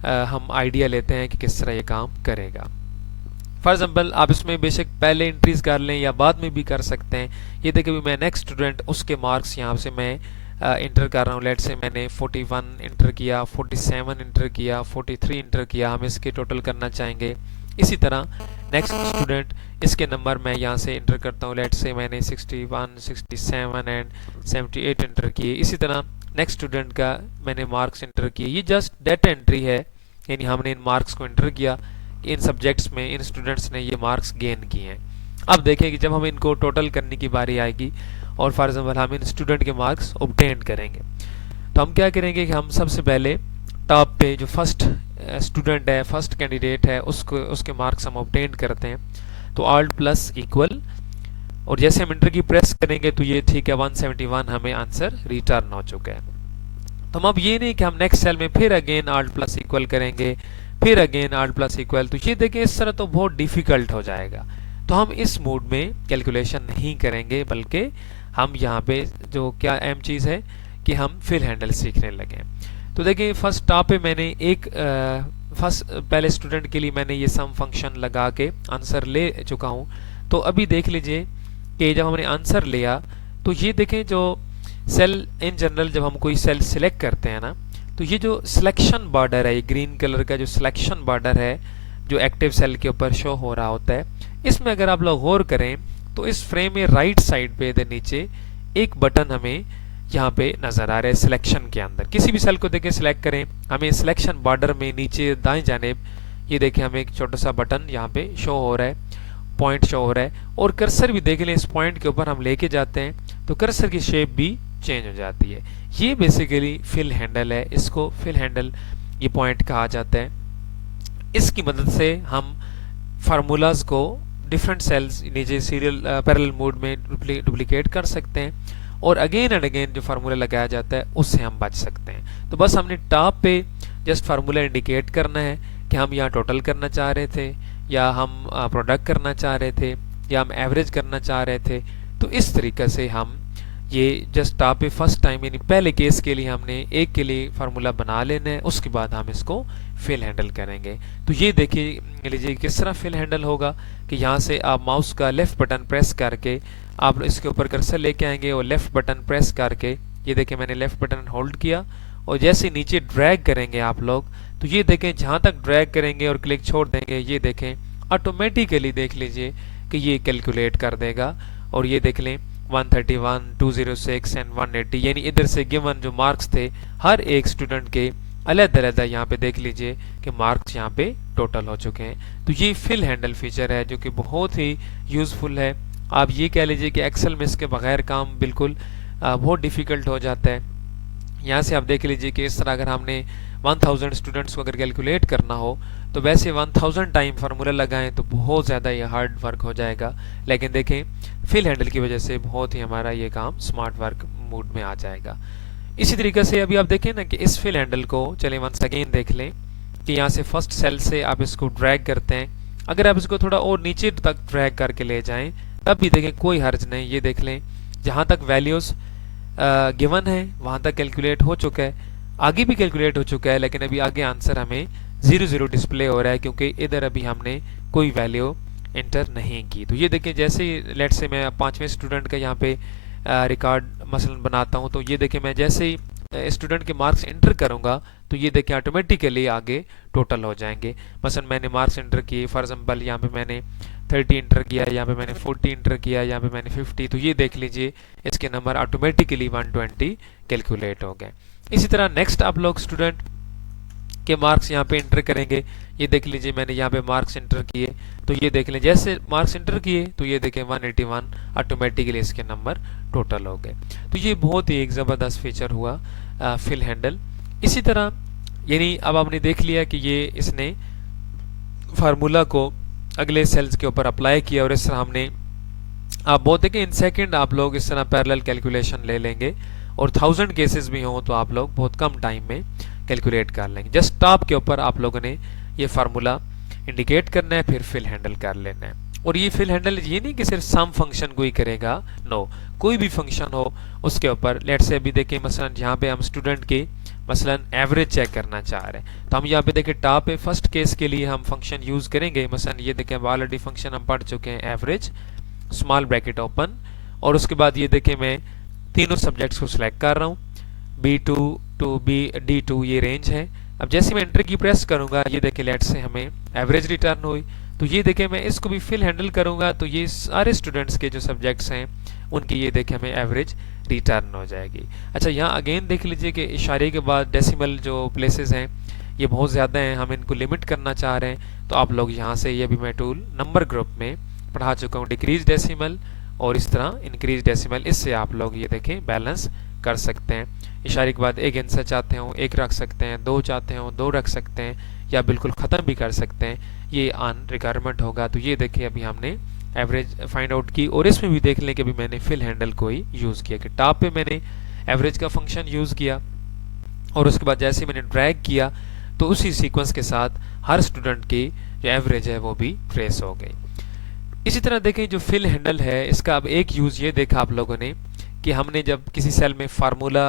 हम आइडिया लेते हैं कि किस तरह ये काम करेगा। फॉर एग्जाम्पल आप इसमें बेशक पहले एंट्रीज कर लें या बाद में भी कर सकते हैं। ये देखिए मैं नेक्स्ट स्टूडेंट उसके मार्क्स यहाँ से मैं इंटर कर रहा हूँ। लेट से मैंने 41 इंटर किया, 47 इंटर किया, 43 इंटर किया, हम इसके टोटल करना चाहेंगे। इसी तरह नेक्स्ट स्टूडेंट इसके नंबर मैं यहाँ से इंटर करता हूँ। लेट से मैंने 61, 67 एंड 78 इंटर किए। इसी तरह नेक्स्ट स्टूडेंट का मैंने मार्क्स इंटर किए। ये जस्ट डेटा एंट्री है, यानी हमने इन मार्क्स को इंटर किया, इन सब्जेक्ट्स में इन स्टूडेंट्स ने ये मार्क्स गेन किए हैं। अब देखें कि जब हम इनको टोटल करने की बारी आएगी और फॉर एग्जाम्पल हम इन स्टूडेंट के मार्क्स ऑब्टेन करेंगे तो हम क्या करेंगे कि हम सबसे पहले टॉप पे जो फर्स्ट स्टूडेंट है, फर्स्ट कैंडिडेट है, उसके मार्क्स हम ऑब्टेन करते हैं। तो आल्ट प्लस इक्वल और जैसे हम इंटर की प्रेस करेंगे तो ये ठीक है 171 हमें आंसर रिटर्न हो चुका है। तो हम अब ये नहीं कि हम नेक्स्ट सेल में फिर अगेन आल्ट प्लस इक्वल करेंगे, फिर अगेन आल्ट प्लस इक्वल, तो ये देखें इस तरह तो बहुत डिफिकल्ट हो जाएगा। तो हम इस मोड में कैलकुलेशन नहीं करेंगे बल्कि हम यहाँ पे जो क्या अहम चीज़ है कि हम फिल हैंडल सीखने लगे। तो देखिए फर्स्ट टॉप पे मैंने एक फर्स्ट पहले स्टूडेंट के लिए मैंने ये सम फंक्शन लगा के आंसर ले चुका हूँ। तो अभी देख लीजिए कि जब हमने आंसर लिया तो ये देखें जो सेल इन जनरल जब हम कोई सेल सिलेक्ट करते हैं ना, तो ये जो सिलेक्शन बॉर्डर है, ये ग्रीन कलर का जो सिलेक्शन बॉर्डर है जो एक्टिव सेल के ऊपर शो हो रहा होता है, इसमें अगर आप लोग गौर करें तो इस फ्रेम में राइट साइड पे इधर नीचे एक बटन हमें यहाँ पे नजर आ रहा है सिलेक्शन के अंदर। किसी भी सेल को देखें सिलेक्ट करें, हमें सिलेक्शन बॉर्डर में नीचे दाएं जानिब ये देखें हमें एक छोटा सा बटन यहाँ पे शो हो रहा है, पॉइंट शो हो रहा है, और कर्सर भी देख लें इस पॉइंट के ऊपर हम लेके जाते हैं तो कर्सर की शेप भी चेंज हो जाती है। ये बेसिकली फिल हैंडल है, इसको फिल हैंडल ये पॉइंट कहा जाता है। इसकी मदद से हम फार्मूलाज को डिफरेंट सेल्स नीचे सीरियल पैरेलल मोड में डुप्लीकेट कर सकते हैं, और अगेन एंड अगेन जो फार्मूला लगाया जाता है उससे हम बच सकते हैं। तो बस हमने टॉप पे जस्ट फार्मूला इंडिकेट करना है कि हम यहाँ टोटल करना चाह रहे थे, या हम प्रोडक्ट करना चाह रहे थे, या हम एवरेज करना चाह रहे थे। तो इस तरीके से हम ये जस्ट टॉप पे फर्स्ट टाइम यानी पहले केस के लिए हमने एक के लिए फार्मूला बना लेना है, उसके बाद हम इसको फिल हैंडल करेंगे। तो ये देखिए लीजिए किस तरह फिल हैंडल होगा कि यहाँ से आप माउस का लेफ्ट बटन प्रेस करके आप इसके ऊपर कर्सर लेके आएंगे और लेफ्ट बटन प्रेस करके ये देखें मैंने लेफ्ट बटन होल्ड किया, और जैसे नीचे ड्रैग करेंगे आप लोग तो ये देखें जहाँ तक ड्रैग करेंगे और क्लिक छोड़ देंगे ये देखें ऑटोमेटिकली देख लीजिए कि ये कैलकुलेट कर देगा। और ये देख लें 131, 206 एंड 180 यानी इधर से गिवन जो मार्क्स थे हर एक स्टूडेंट के अलग-अलग यहाँ पे देख लीजिए कि मार्क्स यहाँ पे टोटल हो चुके हैं। तो ये फिल हैंडल फीचर है जो कि बहुत ही यूजफुल है। आप ये कह लीजिए कि एक्सेल में इसके बगैर काम बिल्कुल बहुत डिफिकल्ट हो जाता है। यहाँ से आप देख लीजिए कि इस तरह अगर हमने 1000 स्टूडेंट्स को अगर कैलकुलेट करना हो तो वैसे 1000 टाइम फार्मूला लगाएं तो बहुत ज़्यादा ये हार्ड वर्क हो जाएगा, लेकिन देखें फिल हैंडल की वजह से बहुत ही हमारा ये काम स्मार्ट वर्क मोड में आ जाएगा। इसी तरीके से अभी आप देखें ना कि इस फिल हैंडल को चले वंस अगेन देख लें कि यहाँ से फर्स्ट सेल से आप इसको ड्रैग करते हैं, अगर आप इसको थोड़ा और नीचे तक ड्रैग करके ले जाएं तब भी देखें कोई हर्ज नहीं। ये देख लें जहाँ तक वैल्यूज गिवन है वहां तक कैलकुलेट हो चुका है, आगे भी कैलकुलेट हो चुका है, लेकिन अभी आगे आंसर हमें 00 डिस्प्ले हो रहा है क्योंकि इधर अभी हमने कोई वैल्यू एंटर नहीं की। तो ये देखिए जैसे ही लेट से मैं 5वें स्टूडेंट का यहाँ पे रिकॉर्ड मसलन बनाता हूँ तो ये देखिए मैं जैसे ही स्टूडेंट के मार्क्स एंटर करूंगा तो ये देखिए ऑटोमेटिकली आगे टोटल हो जाएंगे। मसलन मैंने मार्क्स एंटर किए, फॉर एग्जांपल यहाँ पे मैंने 30 एंटर किया, यहाँ पे मैंने 40 एंटर किया, यहाँ पे मैंने 50, तो ये देख लीजिए इसके नंबर ऑटोमेटिकली 120 कैलकुलेट हो गए। इसी तरह नेक्स्ट आप लोग स्टूडेंट के मार्क्स यहाँ पे एंटर करेंगे, ये देख लीजिए मैंने यहाँ पे मार्क्स एंटर किए तो ये देख लें जैसे मार्क्स एंटर किए तो ये देखें 181 ऑटोमेटिकली इसके नंबर टोटल हो गए। तो ये बहुत ही एक ज़बरदस्त फीचर हुआ फिल हैंडल। इसी तरह यानी अब आपने देख लिया कि ये इसने फार्मूला को अगले सेल्स के ऊपर अप्लाई किया और इस तरह हमने आप बहुत देखें इन सेकंड आप लोग इस तरह पैरेलल कैलकुलेशन ले लेंगे और 1000 केसेस भी हों तो आप लोग बहुत कम टाइम में कैलकुलेट कर लेंगे। जस्ट टॉप के ऊपर आप लोगों ने ये फार्मूला इंडिकेट करना है, फिर फिल हैंडल कर लेना है। और ये फिल हैंडल ये नहीं कि सिर्फ सम फंक्शन को ही करेगा, नो, कोई भी फंक्शन हो उसके ऊपर। लेट से अभी देखिए मसलन यहाँ पे हम स्टूडेंट के मसलन एवरेज चेक करना चाह रहे हैं तो हम यहाँ पे देखिए टॉप पे फर्स्ट केस के लिए हम फंक्शन यूज करेंगे। मसलन ये देखें ऑलरेडी फंक्शन हम पढ़ चुके हैं एवरेज, स्मॉल ब्रैकेट ओपन, और उसके बाद ये देखें मैं तीनों सब्जेक्ट्स को सिलेक्ट कर रहा हूँ, B2 टू D2 ये रेंज है। अब जैसे मैं एंटर की प्रेस करूंगा ये देखें लेट से हमें एवरेज रिटर्न हुई। तो ये देखें मैं इसको भी फिल हैंडल करूंगा तो ये सारे स्टूडेंट्स के जो सब्जेक्ट्स हैं उनकी ये देखें हमें एवरेज रिटर्न हो जाएगी। अच्छा यहाँ अगेन देख लीजिए कि इशारे के बाद डेसिमल जो प्लेसेस हैं ये बहुत ज़्यादा हैं, हम इनको लिमिट करना चाह रहे हैं तो आप लोग यहाँ से ये भी मैं टूल नंबर ग्रुप में पढ़ा चुका हूँ, डिक्रीज डेसिमल और इस तरह इंक्रीज डेसिमल, इससे आप लोग ये देखें बैलेंस कर सकते हैं। इशारे के बाद एक आंसर चाहते हो एक रख सकते हैं, दो चाहते हो दो रख सकते हैं, या बिल्कुल ख़त्म भी कर सकते हैं, ये ऑन रिक्वायरमेंट होगा। तो ये देखिए अभी हमने एवरेज फाइंड आउट की और इसमें भी देख लें कि अभी मैंने फिल हैंडल को ही यूज़ किया कि टॉप पे मैंने एवरेज का फंक्शन यूज़ किया और उसके बाद जैसे मैंने ड्रैग किया तो उसी सीक्वेंस के साथ हर स्टूडेंट की जो एवरेज है वो भी ट्रेस हो गई। इसी तरह देखें जो फिल हैंडल है इसका अब एक यूज़ ये देखा आप लोगों ने कि हमने जब किसी सेल में फार्मूला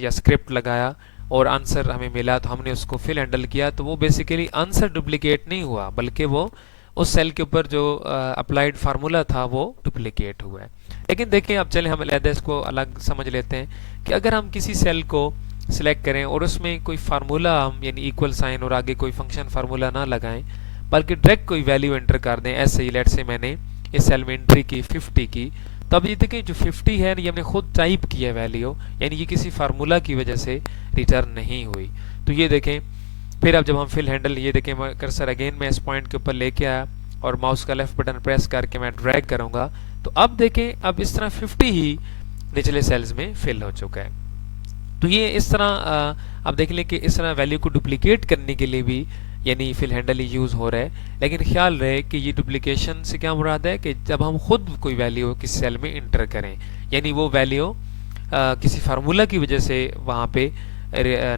या स्क्रिप्ट लगाया और आंसर हमें मिला तो हमने उसको फिल हैंडल किया तो वो बेसिकली आंसर डुप्लीकेट नहीं हुआ बल्कि वो उस सेल के ऊपर जो अप्लाइड फार्मूला था वो डुप्लीकेट हुआ है। लेकिन देखिए अब चले हम अलग इसको अलग समझ लेते हैं कि अगर हम किसी सेल को सिलेक्ट करें और उसमें कोई फार्मूला हम यानी इक्वल साइन और आगे कोई फंक्शन फार्मूला ना लगाएं, बल्कि डायरेक्ट कोई वैल्यू एंटर कर दें, ऐसे ही लेट से मैंने इस सेल में एंट्री की 50 की, तो अब ये देखिए जो 50 है ये हमने खुद टाइप किया है वैल्यू, यानी ये किसी फार्मूला की वजह से रिटर्न नहीं हुई। तो ये देखें फिर अब जब हम फिल हैंडल, ये देखें कर्सर अगेन मैं इस पॉइंट के ऊपर लेके आया और माउस का लेफ्ट बटन प्रेस करके मैं ड्रैग करूंगा, तो अब देखें अब इस तरह 50 ही निचले सेल्स में फिल हो चुका है। तो ये इस तरह अब देख लें कि इस तरह वैल्यू को डुप्लीकेट करने के लिए भी यानी फिल हैंडल ही यूज हो रहा है। लेकिन ख्याल रहे कि ये डुप्लीकेशन से क्या मुराद है कि जब हम खुद कोई वैल्यू किसी सेल में इंटर करें, यानी वो वैल्यू किसी फार्मूला की वजह से वहां पे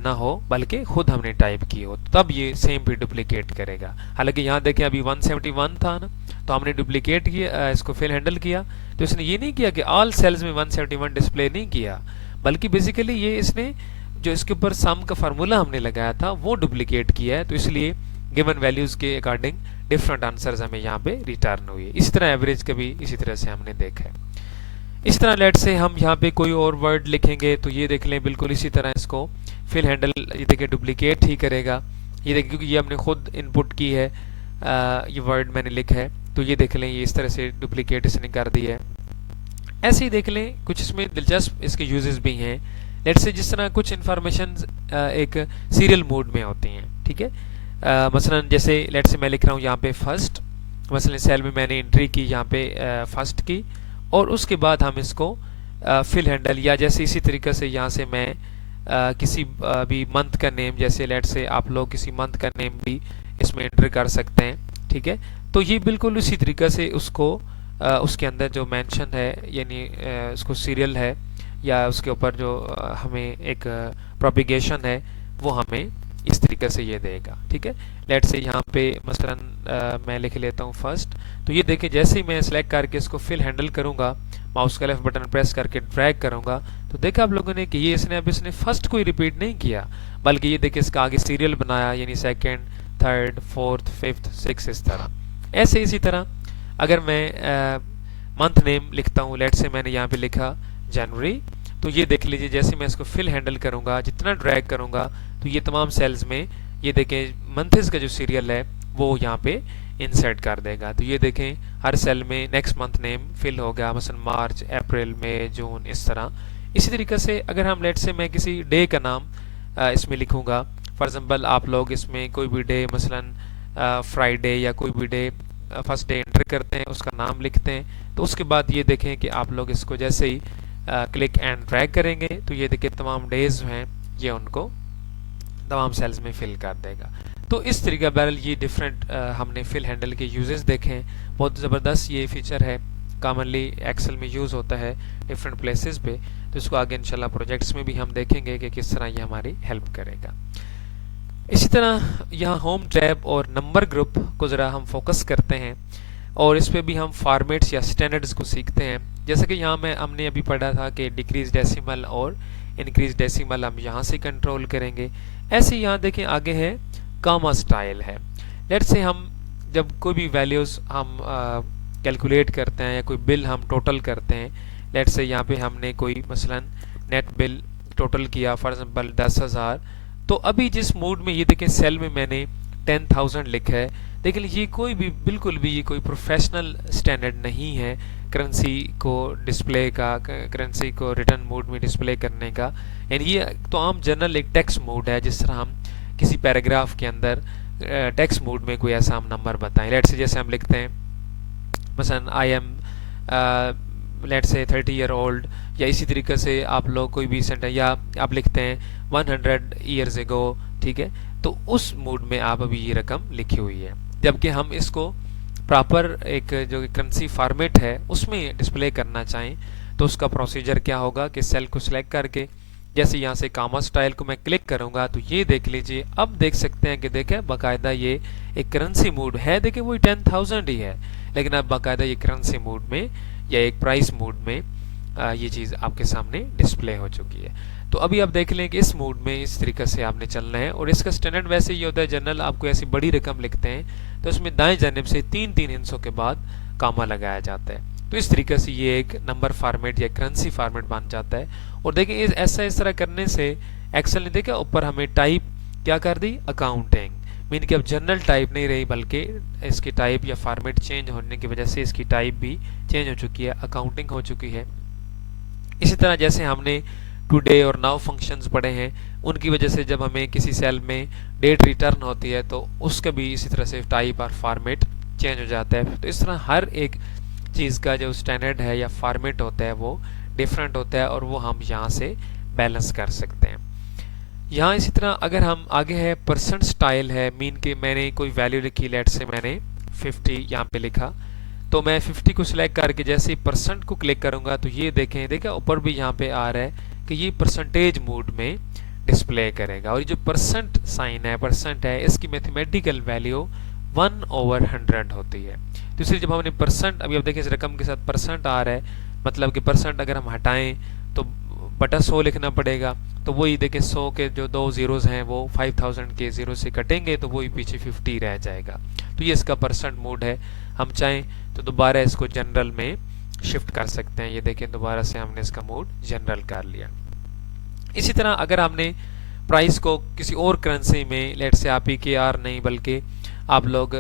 ना हो बल्कि खुद हमने टाइप की हो, तब ये सेम भी डुप्लीकेट करेगा। हालांकि यहाँ देखें अभी 171 था ना, तो हमने डुप्लीकेट किया, इसको फिल हैंडल किया, तो इसने ये नहीं किया कि ऑल सेल्स में 171 डिस्प्ले नहीं किया, बल्कि बेसिकली ये इसने जो इसके ऊपर सम का फार्मूला हमने लगाया था वो डुप्लीकेट किया है। तो इसलिए गिवन वैल्यूज के अकॉर्डिंग डिफरेंट आंसर्स हमें यहाँ पे रिटर्न हुए। इसी तरह एवरेज का भी इसी तरह से हमने देखा है। इस तरह लेट से हम यहाँ पे कोई और वर्ड लिखेंगे तो ये देख लें बिल्कुल इसी तरह इसको फिल हैंडल ये देखिए डुप्लीकेट ही करेगा। ये देखिए क्योंकि ये हमने खुद इनपुट की है, ये वर्ड मैंने लिखा है, तो ये देख लें ये इस तरह से डुप्लीकेट इसने कर दिया है। ऐसे ही देख लें कुछ इसमें दिलचस्प इसके यूजेस भी हैं। लेट से जिस तरह कुछ इंफॉर्मेशन एक सीरियल मोड में होती हैं, ठीक है, मसलन जैसे लेट से मैं लिख रहा हूँ यहाँ पे फर्स्ट, मसलन सेल में मैंने एंट्री की यहाँ पे फर्स्ट की, और उसके बाद हम इसको फिल हैंडल या जैसे इसी तरीके से यहाँ से मैं किसी भी मंथ का नेम, जैसे लेट से आप लोग किसी मंथ का नेम भी इसमें एंटर कर सकते हैं, ठीक है। तो ये बिल्कुल उसी तरीके से उसको उसके अंदर जो मेंशन है यानी उसको सीरियल है या उसके ऊपर जो हमें एक प्रोपिगेशन है वो हमें इस तरीके से ये देगा, ठीक है। लेट से यहाँ पे मसलन मैं लिख लेता हूँ फर्स्ट, तो ये देखिए जैसे ही मैं सिलेक्ट करके इसको फिल हैंडल करूंगा, माउस का लेफ्ट बटन प्रेस करके ड्रैग करूंगा, तो देखा आप लोगों ने कि ये इसने फर्स्ट को ही रिपीट नहीं किया, बल्कि ये देखिए इसका आगे सीरियल बनाया, यानी second, third, fourth, fifth, six, इस तरह। ऐसे इसी तरह अगर मैं मंथ नेम लिखता हूँ, लेट से मैंने यहाँ पे लिखा जनवरी, तो ये देख लीजिए जैसे मैं इसको फिल हैंडल करूंगा, जितना ड्रैग करूंगा, तो ये तमाम सेल्स में ये देखें मंथ्स का जो सीरियल है वो यहाँ पे इंसर्ट कर देगा। तो ये देखें हर सेल में नेक्स्ट मंथ नेम फिल हो गया, मसलन मार्च, अप्रैल, मई, जून, इस तरह। इसी तरीके से अगर हम लेट से मैं किसी डे का नाम इसमें लिखूंगा, फॉर एग्जांपल आप लोग इसमें कोई भी डे मसलन फ्राइडे या कोई भी डे फर्स्ट डे एंटर करते हैं, उसका नाम लिखते हैं, तो उसके बाद ये देखें कि आप लोग इसको जैसे ही क्लिक एंड ड्रैग करेंगे तो ये देखिए तमाम डेज हैं ये उनको तमाम सेल्स में फिल कर देगा। तो इस तरीका बहरहाल ये डिफरेंट हमने फिल हैंडल के यूजेस देखे हैं। बहुत ज़बरदस्त ये फीचर है, कॉमनली एक्सेल में यूज़ होता है डिफरेंट प्लेसेस पे, तो इसको आगे इंशाल्लाह प्रोजेक्ट्स में भी हम देखेंगे कि किस तरह ये हमारी हेल्प करेगा। इसी तरह यहाँ होम टैब और नंबर ग्रुप को ज़रा हम फोकस करते हैं और इस पे भी हम फॉर्मेट्स या स्टैंडर्ड्स को सीखते हैं। जैसे कि यहाँ में हमने अभी पढ़ा था कि डिक्रीज डेसिमल और इंक्रीज डेसिमल हम यहाँ से कंट्रोल करेंगे। ऐसे यहाँ देखें आगे है कामा स्टाइल है। लेट्स से हम जब कोई भी वैल्यूज़ हम कैलकुलेट करते हैं या कोई बिल हम टोटल करते हैं, लेट्स से यहाँ पे हमने कोई मसलन नेट बिल टोटल किया फॉर एग्जांपल 10,000, तो अभी जिस मूड में ये देखें सेल में मैंने 10,000 लिखा है, लेकिन ये कोई भी बिल्कुल भी ये कोई प्रोफेशनल स्टैंडर्ड नहीं है करेंसी को डिस्प्ले का, करेंसी को रिटर्न मोड में डिस्प्ले करने का। यानी ये तो आम जनरल एक टेक्स्ट मोड है, जिस तरह हम किसी पैराग्राफ के अंदर टेक्स्ट मोड में कोई ऐसा हम नंबर बताएं। लेट्स से जैसे हम लिखते हैं मसलन I am let's say 30 year old, या इसी तरीके से आप लोग कोई भी सेंटेंस या आप लिखते हैं 100 ईयर्स एगो, ठीक है, तो उस मूड में आप अभी ये रकम लिखी हुई है। जबकि हम इसको प्रॉपर एक जो करेंसी फॉर्मेट है उसमें डिस्प्ले करना चाहें तो उसका प्रोसीजर क्या होगा कि सेल को सिलेक्ट करके जैसे यहाँ से कामा स्टाइल को मैं क्लिक करूंगा तो ये देख लीजिए, अब देख सकते हैं कि देखें बाकायदा ये एक करेंसी मूड है, देखें वही 10,000 ही है, लेकिन अब बाकायदा ये करेंसी मूड में या एक प्राइस मूड में ये चीज़ आपके सामने डिस्प्ले हो चुकी है। तो अभी आप देख लें कि इस मूड में इस तरीके से आपने चलना है, और इसका स्टैंडर्ड वैसे ये होता है जनरल आपको ऐसी बड़ी रकम लिखते हैं तो इसमें दाएं जानिब से 3-3 हिस्सों के बाद कामा लगाया जाता है। तो इस तरीके से ये एक नंबर फॉर्मेट या करेंसी फॉर्मेट बन जाता है। और देखिए इस तरह करने से एक्सेल ने देखा ऊपर हमें टाइप क्या कर दी, अकाउंटिंग, मीन कि अब जनरल टाइप नहीं रही बल्कि इसकी टाइप या फॉर्मेट चेंज होने की वजह से इसकी टाइप भी चेंज हो चुकी है, अकाउंटिंग हो चुकी है। इसी तरह जैसे हमने टुडे और नाउ फंक्शंस पढ़े हैं, उनकी वजह से जब हमें किसी सेल में डेट रिटर्न होती है तो उसका भी इसी तरह से टाइप और फॉर्मेट चेंज हो जाता है। तो इस तरह हर एक चीज़ का जो स्टैंडर्ड है या फॉर्मेट होता है वो डिफरेंट होता है और वो हम यहाँ से बैलेंस कर सकते हैं। यहाँ इसी तरह अगर हम आगे है परसेंट स्टाइल है, मीन कि मैंने कोई वैल्यू लिखी, लेट से मैंने 50 यहाँ पे लिखा, तो मैं 50 को सिलेक्ट करके जैसे ही परसेंट को क्लिक करूंगा तो ये देखें ऊपर भी यहाँ पे आ रहा है कि ये परसेंटेज मोड में डिस्प्ले करेगा। और ये जो परसेंट साइन है, परसेंट है, इसकी मैथमेटिकल वैल्यू 1/100 होती है। तो इसलिए जब हमने परसेंट, अभी आप देखिए इस रकम के साथ परसेंट आ रहा है, मतलब कि परसेंट अगर हम हटाएं तो बटा 100 लिखना पड़ेगा। तो वही देखिए 100 के जो 2 जीरोस हैं वो 5000 के जीरो से कटेंगे तो वही पीछे 50 रह जाएगा। तो ये इसका परसेंट मोड है। हम चाहें तो दोबारा इसको जनरल में शिफ्ट कर सकते हैं। ये देखें दोबारा से हमने इसका मोड जनरल कर लिया। इसी तरह अगर हमने प्राइस को किसी और करेंसी में, लेट से आप PKR नहीं बल्कि आप लोग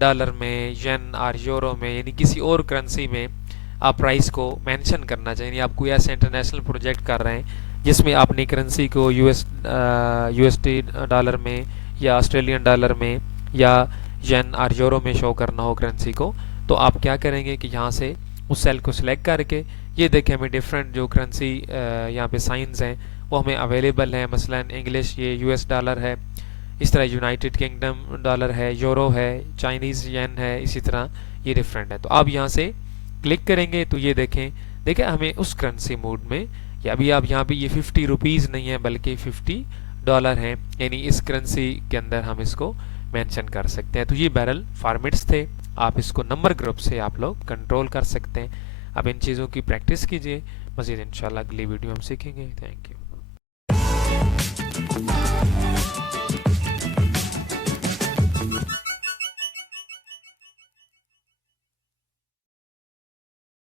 डॉलर में, येन और यूरो में, यानी किसी और करेंसी में आप प्राइस को मेंशन करना चाहिए। आप कोई ऐसा इंटरनेशनल प्रोजेक्ट कर रहे हैं जिसमें आपने करेंसी को USD डॉलर में या ऑस्ट्रेलियन डॉलर में या येन और यूरो में शो करना हो करेंसी को, तो आप क्या करेंगे कि यहाँ से उस सेल को सिलेक्ट करके ये देखें हमें डिफरेंट जो करेंसी यहाँ पे साइंस हैं वो हमें अवेलेबल है। मसलन इंग्लिश ये US डॉलर है, इस तरह यूनाइटेड किंगडम डॉलर है, यूरो है, चाइनीज़ येन है, इसी तरह ये डिफरेंट है। तो आप यहाँ से क्लिक करेंगे तो ये देखें हमें उस करेंसी मोड में, या अभी आप यहाँ पे ये 50 रुपीज़ नहीं है बल्कि $50 हैं, यानी इस करेंसी के अंदर हम इसको मेंशन कर सकते हैं। तो ये बैरल फॉर्मेट्स थे, आप इसको नंबर ग्रुप से आप लोग कंट्रोल कर सकते हैं। अब इन चीज़ों की प्रैक्टिस कीजिए, मज़ीद इंशाल्लाह अगली वीडियो हम सीखेंगे। Thank you.